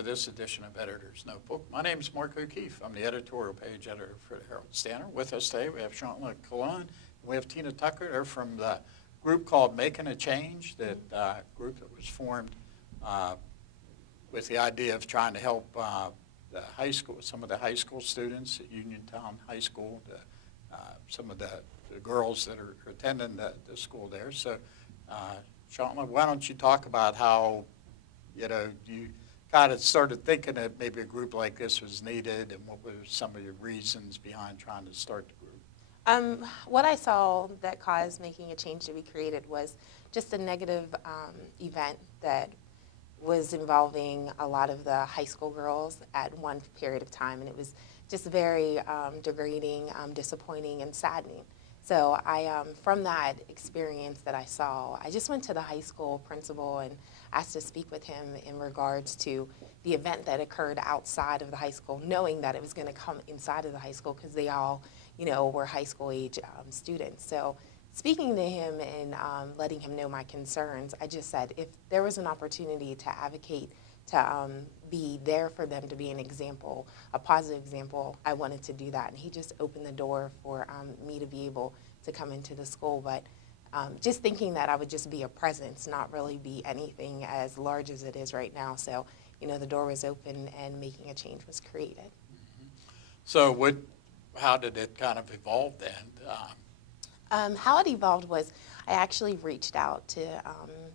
to this edition of Editor's Notebook. My name is Mark O'Keefe. I'm the editorial page editor for the Herald-Standard. With us today, we have Chantla Colon, and we have Tina Tucker. They're from the group called Makin A Change, that group that was formed with the idea of trying to help the high school, some of the high school students at Uniontown High School, some of the girls that are attending the school there. So, Chantla, why don't you talk about how, you kind of started thinking that maybe a group like this was needed, and what were some of your reasons behind trying to start the group? What I saw that caused Making a Change to be created was just a negative event that was involving a lot of the high school girls at one period of time, and it was just very degrading, disappointing, and saddening. So from that experience that I saw, I just went to the high school principal and asked to speak with him in regards to the event that occurred outside of the high school, knowing that it was going to come inside of the high school because they all, were high school age students. So speaking to him and letting him know my concerns, I just said if there was an opportunity to advocate, to be there for them, to be an example, a positive example, I wanted to do that. And he just opened the door for me to be able to come into the school. But just thinking that I would just be a presence, not really be anything as large as it is right now. So, the door was open and Making a Change was created. Mm-hmm. So how did it kind of evolve then? How it evolved was I actually reached out to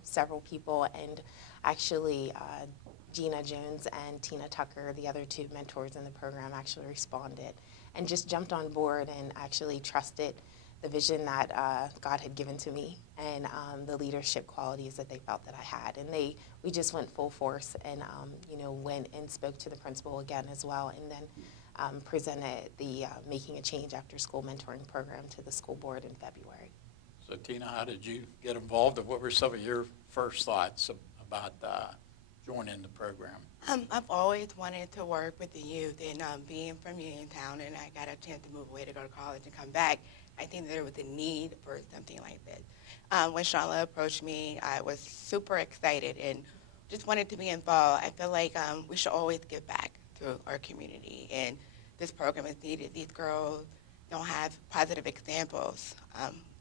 several people, and actually Gina Jones and Tina Tucker, the other two mentors in the program, actually responded and just jumped on board and actually trusted the vision that God had given to me and the leadership qualities that they felt that I had. And we just went full force and went and spoke to the principal again as well, and then presented the Making a Change after school mentoring program to the school board in February. So Tina, how did you get involved, and what were some of your first thoughts about joining the program? I've always wanted to work with the youth, and being from Uniontown, and I got a chance to move away to go to college and come back, I think there was a need for something like this. When Chantla approached me, I was super excited and just wanted to be involved. I feel like we should always give back to our community, and this program is needed. These girls don't have positive examples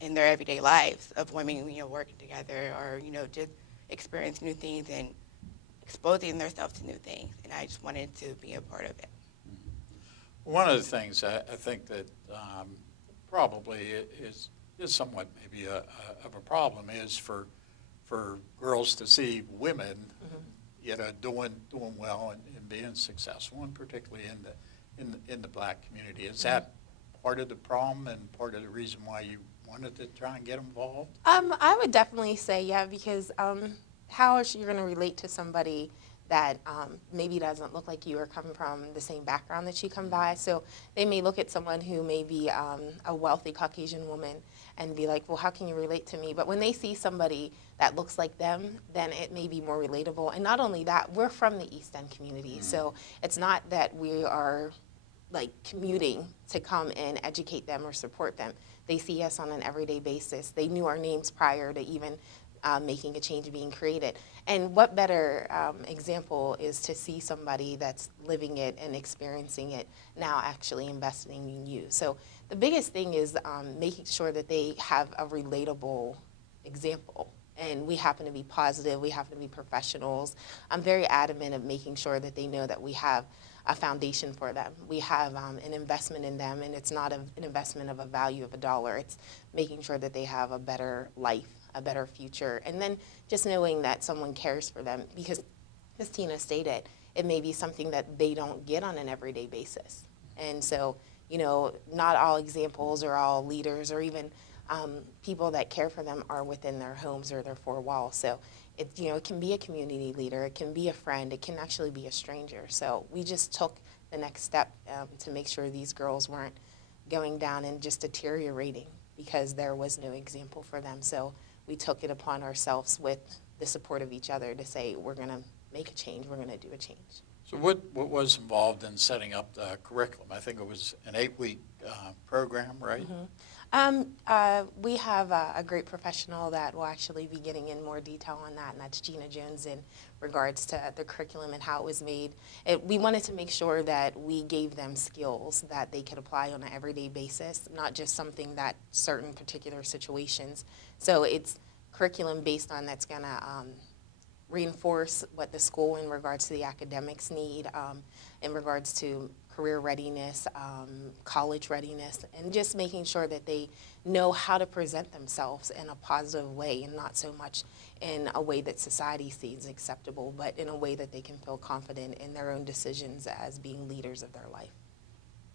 in their everyday lives of women, working together or, just experience new things and exposing themselves to new things, and I just wanted to be a part of it. Mm-hmm. One of the things I think that probably is somewhat maybe of a problem is for girls to see women, doing well and being successful, and particularly in the black community. Is that part of the problem and part of the reason why you wanted to try and get involved? I would definitely say yeah, because how is you going to relate to somebody that maybe doesn't look like you or come from the same background that you come by? So they may look at someone who may be a wealthy Caucasian woman and be like, well, how can you relate to me? But when they see somebody that looks like them, then it may be more relatable. And not only that, we're from the East End community, so it's not that we are like commuting to come and educate them or support them. They see us on an everyday basis. They knew our names prior to even Making a Change being created. And what better example is to see somebody that's living it and experiencing it now actually investing in you. So the biggest thing is making sure that they have a relatable example. And we happen to be positive, we happen to be professionals. I'm very adamant of making sure that they know that we have a foundation for them. We have an investment in them, and it's not an investment of a value of $1. It's making sure that they have a better life, a better future, and then just knowing that someone cares for them, because as Tina stated, it may be something that they don't get on an everyday basis. And so, not all examples or all leaders or even people that care for them are within their homes or their four walls. So it can be a community leader, it can be a friend, it can actually be a stranger. So we just took the next step to make sure these girls weren't going down and just deteriorating because there was no example for them. So we took it upon ourselves with the support of each other to say, we're going to make a change, we're going to do a change. So what was involved in setting up the curriculum? I think it was an 8-week program, right? We have a great professional that will actually be getting in more detail on that, and that's Gina Jones in regards to the curriculum and how it was made. We wanted to make sure that we gave them skills that they could apply on an everyday basis, not just something that certain particular situations. So it's curriculum based on that's going to reinforce what the school in regards to the academics need, in regards to career readiness, college readiness, and just making sure that they know how to present themselves in a positive way and not so much in a way that society sees acceptable, but in a way that they can feel confident in their own decisions as being leaders of their life.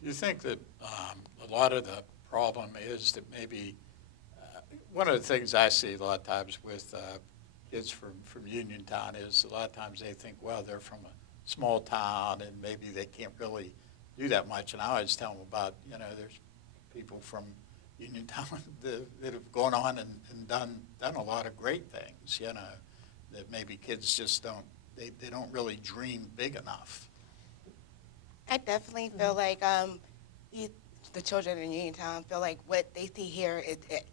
You think that a lot of the problem is that maybe one of the things I see a lot of times with kids from Uniontown is a lot of times they think, well, they're from a small town and maybe they can't really do that much. And I always tell them about, there's people from Uniontown that have gone on and done a lot of great things, that maybe kids just they don't really dream big enough. I definitely feel like the children in Uniontown feel like what they see here is it.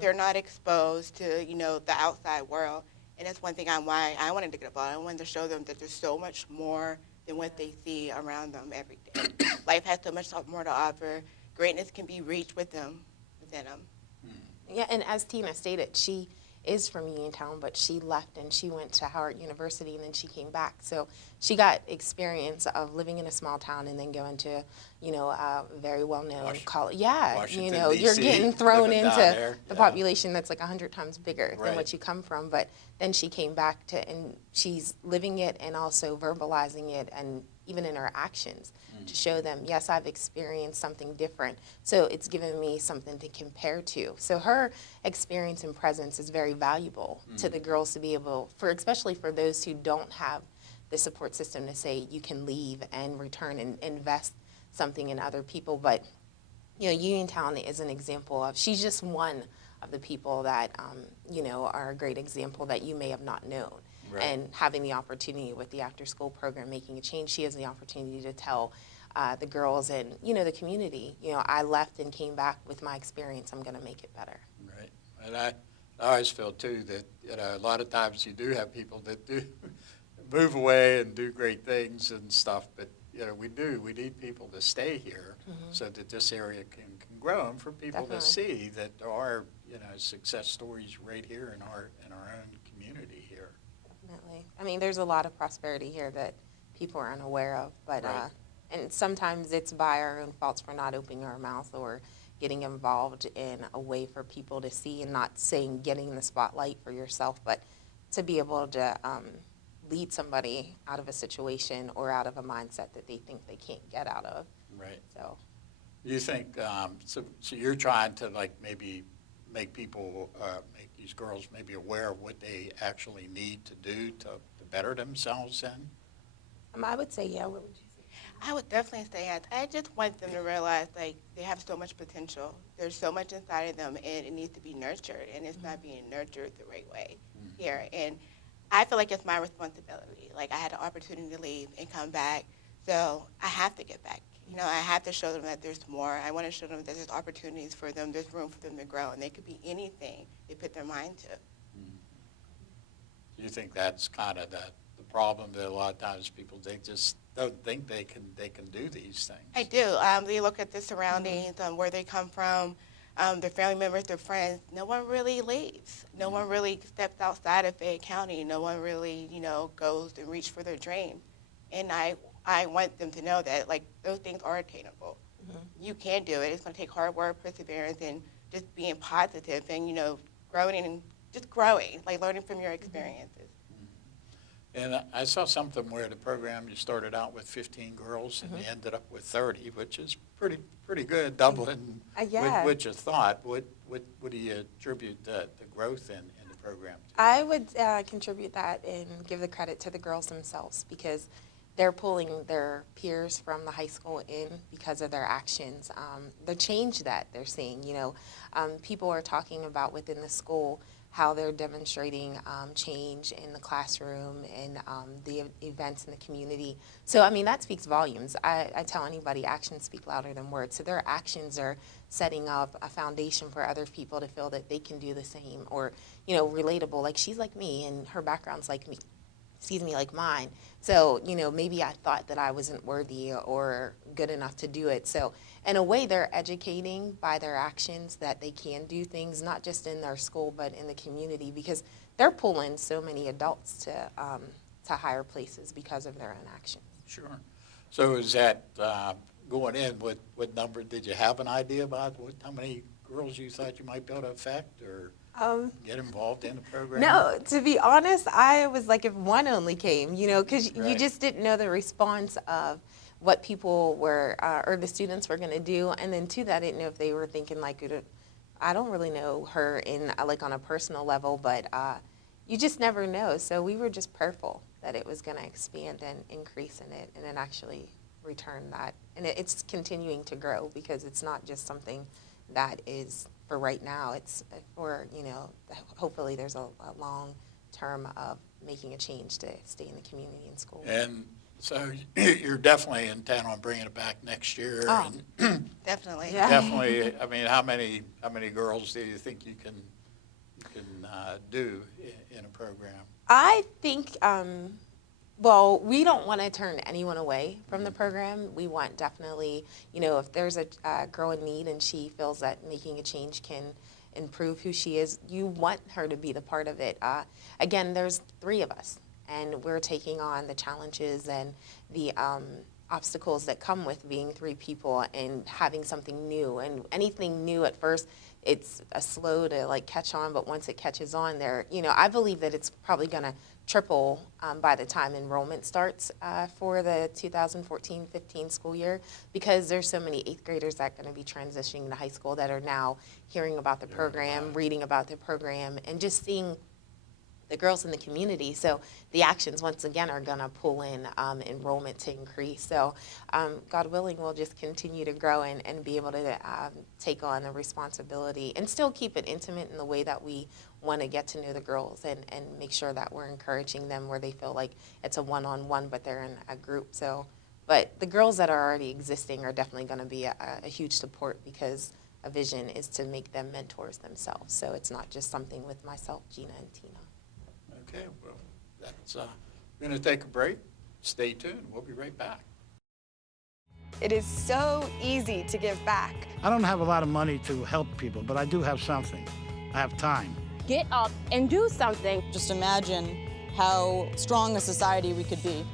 They're not exposed to, the outside world. And that's one thing why I wanted to get involved. I wanted to show them that there's so much more than what they see around them every day. Life has so much more to offer. Greatness can be reached within them. Yeah, and as Tina stated, she is from Uniontown, but she left and she went to Howard University and then she came back. So she got experience of living in a small town and then going to, a very well-known college. Yeah, Washington, you're DC, getting thrown into the yeah. population that's like 100 times bigger than Right. what you come from. But then she came back and she's living it and also verbalizing it and even in her actions to show them, yes, I've experienced something different. So it's given me something to compare to. So her experience and presence is very valuable to the girls to be able, especially for those who don't have the support system to say you can leave and return and invest something in other people. But, Uniontown is an example of, she's just one of the people that, are a great example that you may have not known. Right. And having the opportunity with the after-school program, Making a Change, she has the opportunity to tell the girls and, the community, I left and came back with my experience. I'm going to make it better. Right. And I always feel, too, that, a lot of times you do have people that do move away and do great things and stuff, but, we need people to stay here so that this area can grow and for people Definitely. to see that there are, success stories right here in our own community here. Definitely. I mean, there's a lot of prosperity here that people are unaware of, but Right. and sometimes it's by our own faults for not opening our mouth or getting involved in a way for people to see, and not saying getting the spotlight for yourself, but to be able to lead somebody out of a situation or out of a mindset that they think they can't get out of. Right. So. You think, so you're trying to maybe make people, make these girls maybe aware of what they actually need to do to better themselves then? I would say, yeah, what would you say? I would definitely say I just want them to realize they have so much potential. There's so much inside of them, and it needs to be nurtured, and it's not being nurtured the right way here. And I feel like it's my responsibility. I had the opportunity to leave and come back, so I have to get back. I have to show them that there's more. I want to show them that there's opportunities for them, there's room for them to grow, and they could be anything they put their mind to. Do you think that's kind of the problem that a lot of times people, they just don't think they can do these things? I do. They look at the surroundings, where they come from, their family members, their friends. No one really leaves. No one really steps outside of Fayette County. No one really, goes and reaches for their dream. And I want them to know that, those things are attainable. You can do it. It's going to take hard work, perseverance, and just being positive and, growing and just growing, learning from your experiences. And I saw something where the program, you started out with 15 girls and you ended up with 30, which is pretty good, doubling Yeah. what you thought. What do you attribute the growth in the program to? I would contribute that and give the credit to the girls themselves, because they're pulling their peers from the high school in because of their actions, the change that they're seeing. People are talking about within the school how they're demonstrating change in the classroom and the events in the community. So, I mean, that speaks volumes. I tell anybody actions speak louder than words. So their actions are setting up a foundation for other people to feel that they can do the same, or, you know, relatable, like she's like me and her background's like me, like mine. So, you know, maybe I thought that I wasn't worthy or good enough to do it. So in a way, they're educating by their actions that they can do things, not just in their school, but in the community, because they're pulling so many adults to higher places because of their own actions. Sure. So is that going in, what number, did you have an idea about how many girls you thought you might be able to affect or get involved in the program? No, to be honest, I was like, if one only came, you know, because you Right. just didn't know the response of what people were, or the students were going to do. And then to that, I didn't know if they were thinking like, I don't really know her in like on a personal level, but you just never know. So we were just prayerful that it was going to expand and increase in it, and then actually return that. And it's continuing to grow, because it's not just something that is for right now. It's for, you know, hopefully there's a long term of making a change to stay in the community and school. And so you're definitely intent on bringing it back next year. Oh. And Definitely. Yeah. definitely, I mean, how many girls do you think you can do in a program? I think, well, we don't want to turn anyone away from the program. We want definitely, you know, if there's a girl in need and she feels that making a change can improve who she is, you want her to be the part of it. Again, there's 3 of us, and we're taking on the challenges and the obstacles that come with being 3 people and having something new. And anything new at first, it's a slow to like catch on, but once it catches on there, you know, I believe that it's probably going to triple by the time enrollment starts for the 2014-15 school year, because there's so many 8th graders that are going to be transitioning to high school that are now hearing about the program, reading about the program, and just seeing the girls in the community. So the actions, once again, are going to pull in enrollment to increase. So God willing, we'll just continue to grow and be able to take on the responsibility and still keep it intimate in the way that we want to get to know the girls, and make sure that we're encouraging them where they feel like it's a one-on-one, but they're in a group. So, but the girls that are already existing are definitely going to be a huge support, because a vision is to make them mentors themselves. So it's not just something with myself, Gina, and Tina. Okay, well, that's, we're going to take a break. Stay tuned. We'll be right back. It is so easy to give back. I don't have a lot of money to help people, but I do have something. I have time. Get up and do something. Just imagine how strong a society we could be.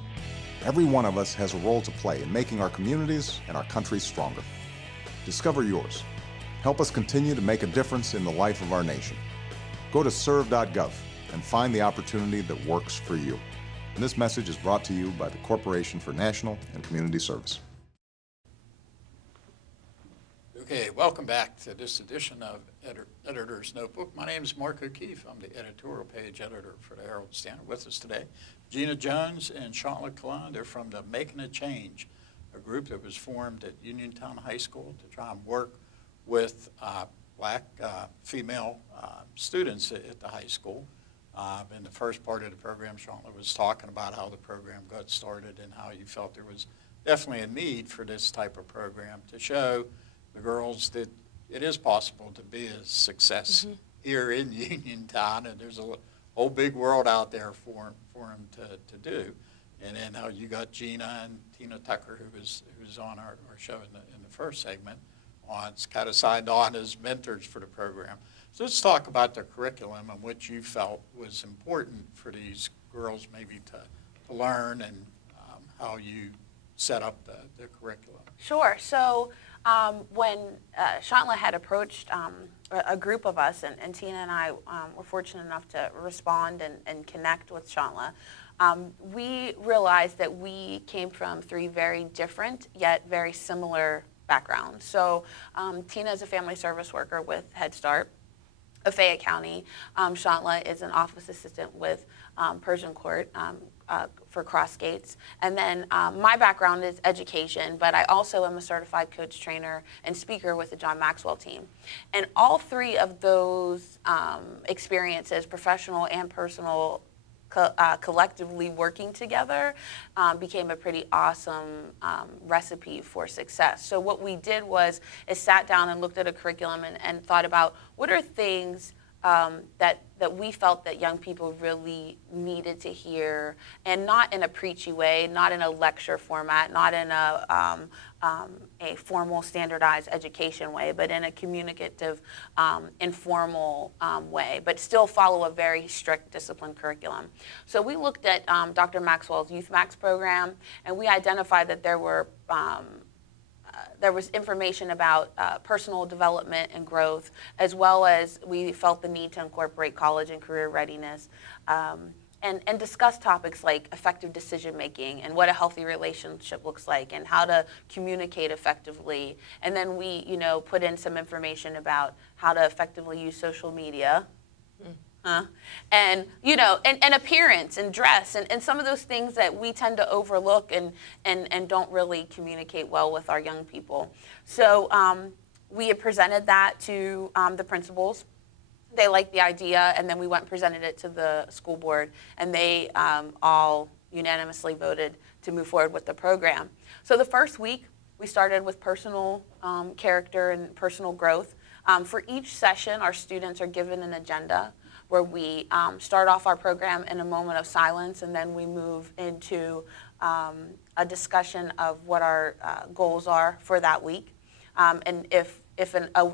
Every one of us has a role to play in making our communities and our country stronger. Discover yours. Help us continue to make a difference in the life of our nation. Go to serve.gov and find the opportunity that works for you. And this message is brought to you by the Corporation for National and Community Service. Okay, welcome back to this edition of Editor's Notebook. My name is Mark O'Keefe. I'm the editorial page editor for the Herald-Standard. With us today, Gina Jones and Chantla Colon. They're from the Makin A Change, a group that was formed at Uniontown High School to try and work with black female students at the high school. In the first part of the program, Chantla was talking about how the program got started and how you felt there was definitely a need for this type of program to show the girls that it is possible to be a success here in Uniontown, and there's a whole big world out there for them to do. And then how you got Gina and Tina Tucker, who was on our show in the first segment, kind of signed on as mentors for the program. So let's talk about the curriculum and what you felt was important for these girls maybe to learn, and how you set up the curriculum. Sure. So when Chantla had approached a group of us, and Tina and I were fortunate enough to respond and connect with Chantla, we realized that we came from 3 very different yet very similar backgrounds. So Tina is a family service worker with Head Start of Fayette County. Chantla is an office assistant with Persian Court for cross skates. And then my background is education, but I also am a certified coach, trainer, and speaker with the John Maxwell team. And all three of those experiences, professional and personal, collectively working together, became a pretty awesome recipe for success. So what we did was sat down and looked at a curriculum and thought about what are things that we felt that young people really needed to hear, and not in a preachy way, not in a lecture format, not in a formal standardized education way, but in a communicative, informal way, but still follow a very strict disciplined curriculum. So we looked at Dr. Maxwell's Youth Max program, and we identified that there was information about personal development and growth, as well as we felt the need to incorporate college and career readiness, and discuss topics like effective decision making and what a healthy relationship looks like and how to communicate effectively. And then we, put in some information about how to effectively use social media. And appearance and dress and some of those things that we tend to overlook and don't really communicate well with our young people. So we had presented that to the principals. They liked the idea, and then we went and presented it to the school board, and they all unanimously voted to move forward with the program. So the first week, we started with personal character and personal growth. For each session, our students are given an agenda where we start off our program in a moment of silence, and then we move into a discussion of what our goals are for that week. And if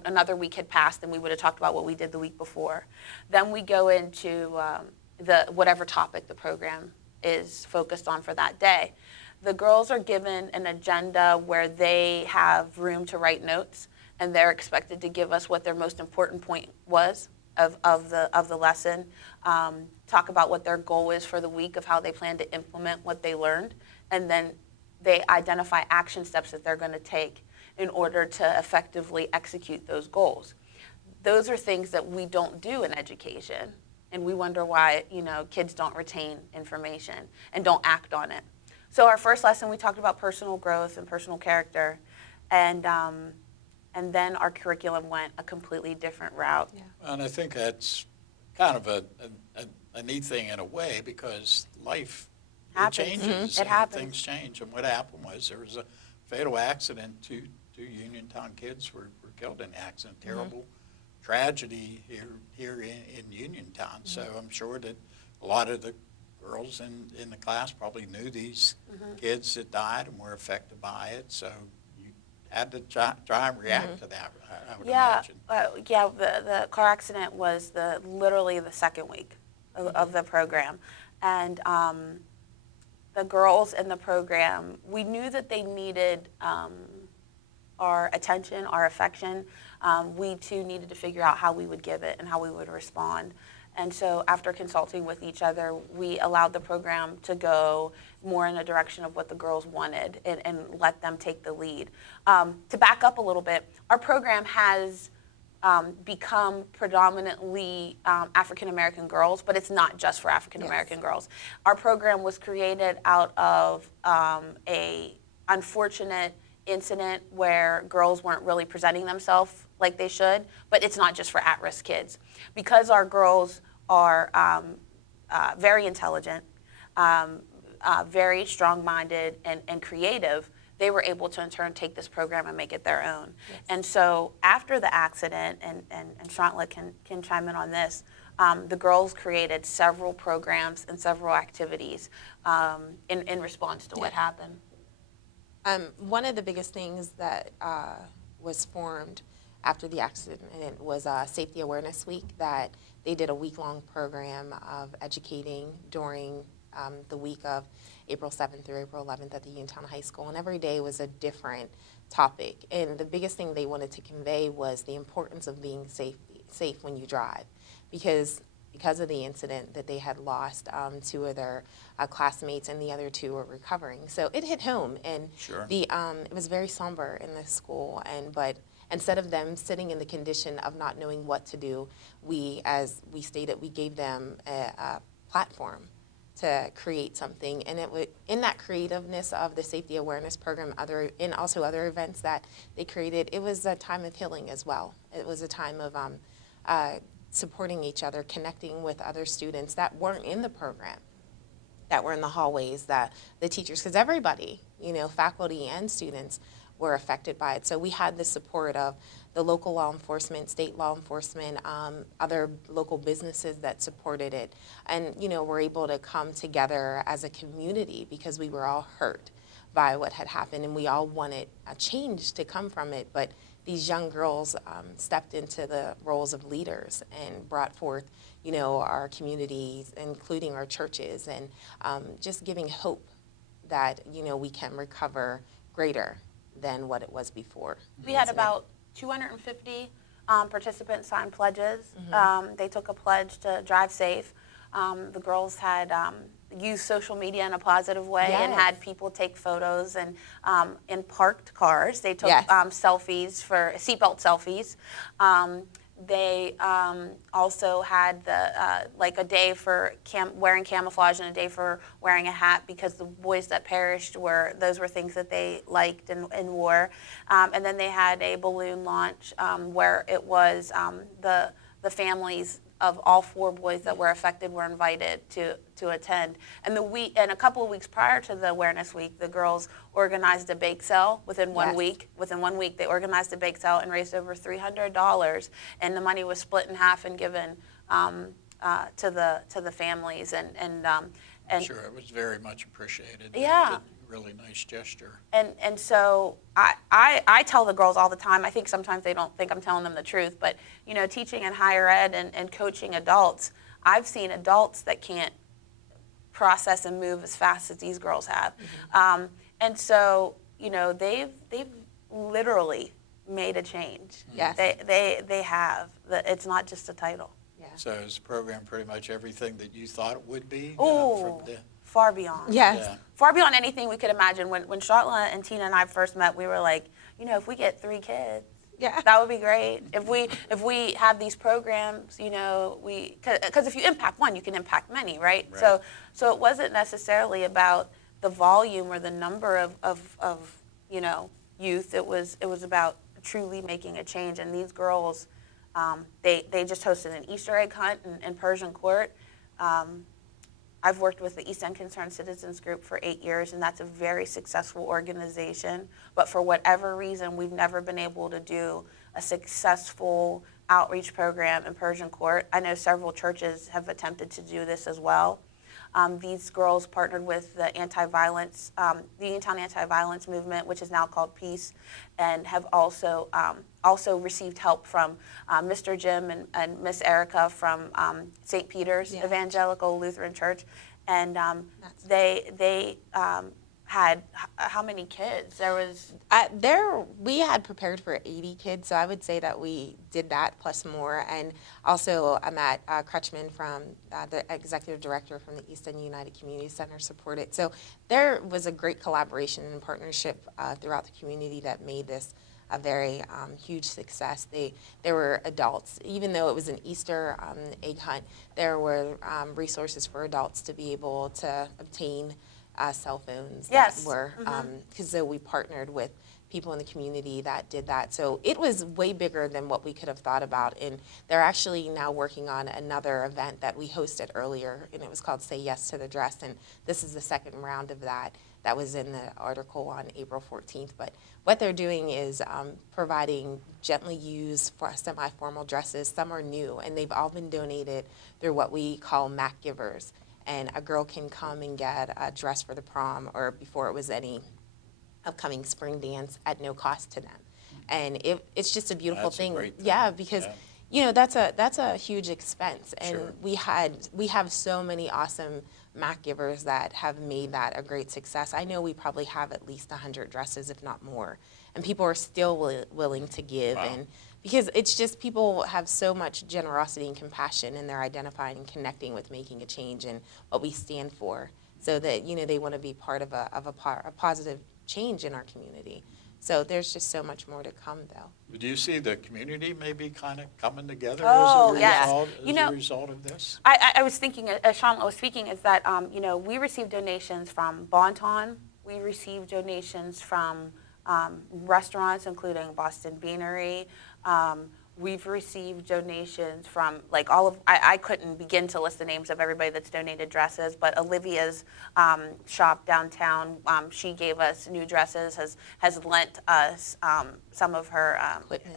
another week had passed, then we would have talked about what we did the week before. Then we go into whatever topic the program is focused on for that day. The girls are given an agenda where they have room to write notes, and they're expected to give us what their most important point was of the lesson, talk about what their goal is for the week, of how they plan to implement what they learned, and then they identify action steps that they're going to take in order to effectively execute those goals. Those are things that we don't do in education, and we wonder why kids don't retain information and don't act on it. So our first lesson, we talked about personal growth and personal character, and then our curriculum went a completely different route. Yeah. And I think that's kind of a neat thing in a way, because life changes. It happens. Things change. And what happened was there was a fatal accident. Two Uniontown kids were killed in the accident. Terrible tragedy here in Uniontown. So I'm sure that a lot of the girls in the class probably knew these kids that died and were affected by it. So had to try and react to that, I would imagine. The car accident was literally the second week of the program. And the girls in the program, we knew that they needed our attention, our affection. We too needed to figure out how we would give it and how we would respond. And so after consulting with each other, we allowed the program to go more in a direction of what the girls wanted and let them take the lead. To back up a little bit, our program has become predominantly African-American girls, but it's not just for African-American girls. Our program was created out of a unfortunate incident where girls weren't really presenting themselves like they should, but it's not just for at-risk kids. Because our girls are very intelligent, very strong-minded, and creative, they were able to in turn take this program and make it their own. Yes. And so after the accident, and Chantla can chime in on this, the girls created several programs and several activities in response to what happened. One of the biggest things that was formed after the accident was Safety Awareness Week, that they did a week-long program of educating during the week of April 7th through April 11th at the Uniontown High School, and every day was a different topic. And the biggest thing they wanted to convey was the importance of being safe when you drive, because of the incident that they had lost two of their classmates, and the other two were recovering. So it hit home, and Sure. It was very somber in the school. But instead of them sitting in the condition of not knowing what to do, as we stated, we gave them platform to create something. And it would, in that creativeness of the safety awareness program, and also other events that they created, it was a time of healing as well. It was a time of supporting each other, connecting with other students that weren't in the program, that were in the hallways, that the teachers, because everybody, faculty and students were affected by it. So we had the support of the local law enforcement, state law enforcement, other local businesses that supported it. And, we're able to come together as a community because we were all hurt by what had happened and we all wanted a change to come from it. But these young girls stepped into the roles of leaders and brought forth, our communities, including our churches, and just giving hope that, we can recover greater than what it was before. We had about 250 participants sign pledges. They took a pledge to drive safe. The girls had used social media in a positive way and had people take photos, and in parked cars they took selfies, for seatbelt selfies. They also had like a day for wearing camouflage and a day for wearing a hat, because the boys that perished those were things that they liked and wore. And then they had a balloon launch where it was the families of all 4 boys that were affected were invited to attend. And a couple of weeks prior to the Awareness Week, the girls organized a bake sale within 1 week. Within 1 week, they organized a bake sale and raised over $300, and the money was split in half and given to the families. And sure, it was very much appreciated. Yeah. Really nice gesture. And so I tell the girls all the time, I think sometimes they don't think I'm telling them the truth, but teaching in higher ed and coaching adults, I've seen adults that can't process and move as fast as these girls have. And so, they've literally made a change. Yes. They have. It's not just a title. Yeah. So is the program pretty much everything that you thought it would be? Oh, far beyond. Yes. Yeah. Far beyond anything we could imagine. When Chantla and Tina and I first met, we were like, if we get 3 kids, that would be great. If we have these programs, because if you impact one, you can impact many, right? So it wasn't necessarily about the volume or the number of youth. It was about truly making a change. And these girls, they just hosted an Easter egg hunt in Persian Court. I've worked with the East End Concerned Citizens Group for 8 years, and that's a very successful organization. But for whatever reason, we've never been able to do a successful outreach program in Persian Court. I know several churches have attempted to do this as well. These girls partnered with the the Uniontown Anti-Violence Movement, which is now called Peace, and have also received help from Mr. Jim and Miss Erica from St. Peter's Evangelical Lutheran Church, and they had how many kids? There was we had prepared for 80 kids, so I would say that we did that plus more. And also Matt Crutchman, from the executive director from the East End United Community Center, supported. So there was a great collaboration and partnership throughout the community that made this a very huge success. There were adults, even though it was an Easter egg hunt, there were resources for adults to be able to obtain cell phones that were, because we partnered with people in the community that did that. So it was way bigger than what we could have thought about. And they're actually now working on another event that we hosted earlier, and it was called Say Yes to the Dress. And this is the second round of that. That was in the article on April 14th. But what they're doing is providing gently used semi-formal dresses. Some are new, and they've all been donated through what we call MAC givers. And a girl can come and get a dress for the prom, or before it was any upcoming spring dance, at no cost to them. And it's just a beautiful thing. Great thing. Yeah, because that's a huge expense. And we have so many awesome MAC givers that have made that a great success. I know we probably have at least 100 dresses, if not more. And people are still willing to give. Wow. And because it's just, people have so much generosity and compassion, and they're identifying and connecting with making a change and what we stand for, so that they want to be part of a positive change in our community. So there's just so much more to come, though. Do you see the community maybe kind of coming together Oh, as a yes. result, You know, as a result of this? I was thinking, as Chantla was speaking, is that, you know, we received donations from Bonton. We received donations from restaurants, including Boston Beanery. We've received donations from, like, all of, I couldn't begin to list the names of everybody that's donated dresses, but Olivia's shop downtown, she gave us new dresses, has lent us some of her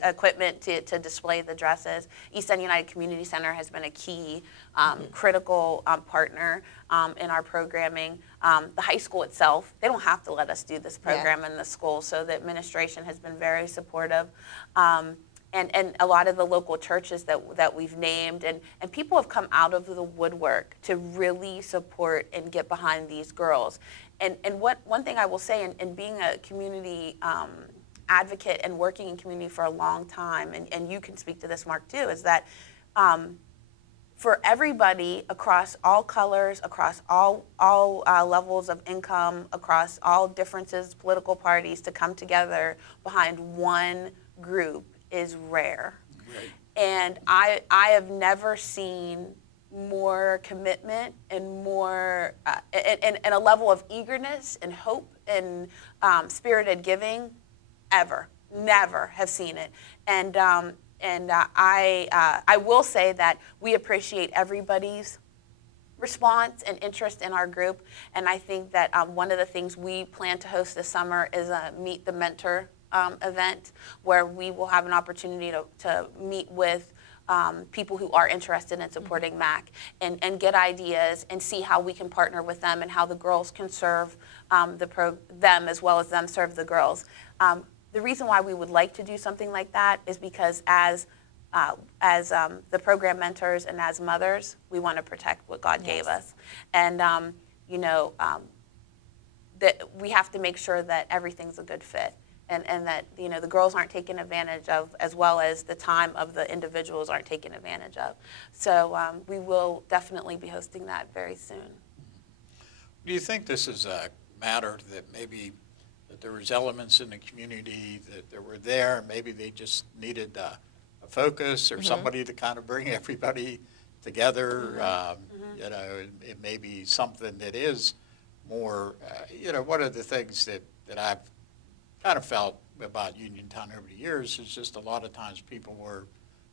equipment to display the dresses. East End United Community Center has been a key, critical partner in our programming. The high school itself, they don't have to let us do this program in the school, so the administration has been very supportive. And a lot of the local churches that we've named, and people have come out of the woodwork to really support and get behind these girls. And one thing I will say, in being a community advocate and working in community for a long time, and you can speak to this, Mark, too, is that for everybody across all colors, across all levels of income, across all differences, political parties, to come together behind one group is rare. Right. And I have never seen more commitment and more and a level of eagerness and hope and spirited giving ever. Never have seen it. And I will say that we appreciate everybody's response and interest in our group. And I think that one of the things we plan to host this summer is a Meet the Mentor event, where we will have an opportunity to meet with people who are interested in supporting MAC and get ideas and see how we can partner with them and how the girls can serve them as well as them serve the girls. The reason why we would like to do something like that is because as the program mentors and as mothers, we want to protect what God gave us. And, you know, that we have to make sure that everything's a good fit. And that, you know, the girls aren't taken advantage of, as well as the time of the individuals aren't taken advantage of. So we will definitely be hosting that very soon. Do you think this is a matter that maybe that there was elements in the community that were there, maybe they just needed a focus or somebody to kind of bring everybody together? You know, it may be something that is more, you know, one of the things that I've kind of felt about Uniontown over the years is just a lot of times people were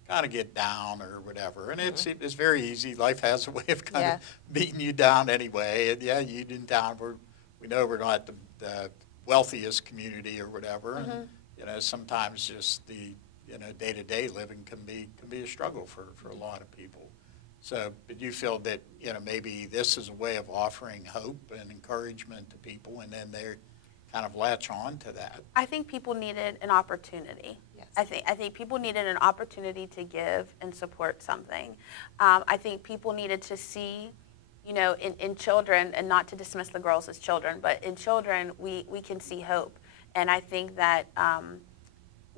kind of get down or whatever, and it's very easy. Life has a way of kind of beating you down anyway. And yeah, Uniontown, we know we're not the wealthiest community or whatever, and you know, sometimes just the day-to-day living can be a struggle for a lot of people. So, but you feel that, you know, maybe this is a way of offering hope and encouragement to people, and then they're kind of latch on to that. I think people needed an opportunity. Yes. I think people needed an opportunity to give and support something. I think people needed to see, you know, in children, and not to dismiss the girls as children, but in children we can see hope. And I think that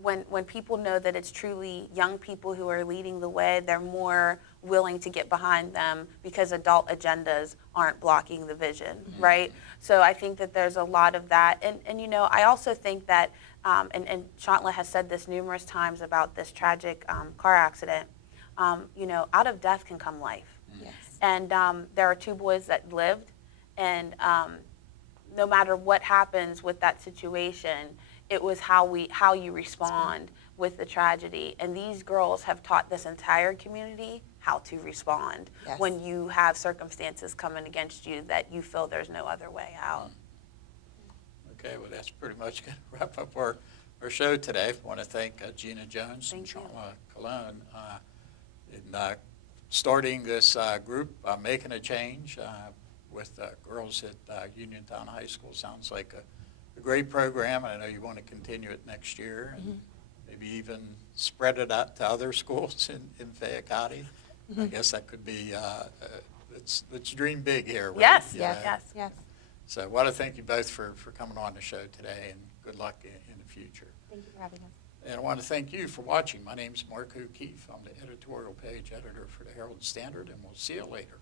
when people know that it's truly young people who are leading the way, they're more willing to get behind them because adult agendas aren't blocking the vision, right? So I think that there's a lot of that. And you know, I also think that, and Chantla has said this numerous times about this tragic car accident, you know, out of death can come life. Yes. And there are two boys that lived, and no matter what happens with that situation, it was how you respond with the tragedy. And these girls have taught this entire community how to respond when you have circumstances coming against you that you feel there's no other way out. Okay, well, that's pretty much going to wrap up our show today. I want to thank Gina Jones and Chantla Colon in starting this group, Making a Change, with girls at Uniontown High School. Sounds like a great program, and I know you want to continue it next year, and maybe even spread it out to other schools in Fayette County. I guess that could be, let's dream big here. Right? Yes, yes. So I want to thank you both for coming on the show today, and good luck in the future. Thank you for having us. And I want to thank you for watching. My name is Mark O'Keefe. I'm the editorial page editor for the Herald-Standard, and we'll see you later.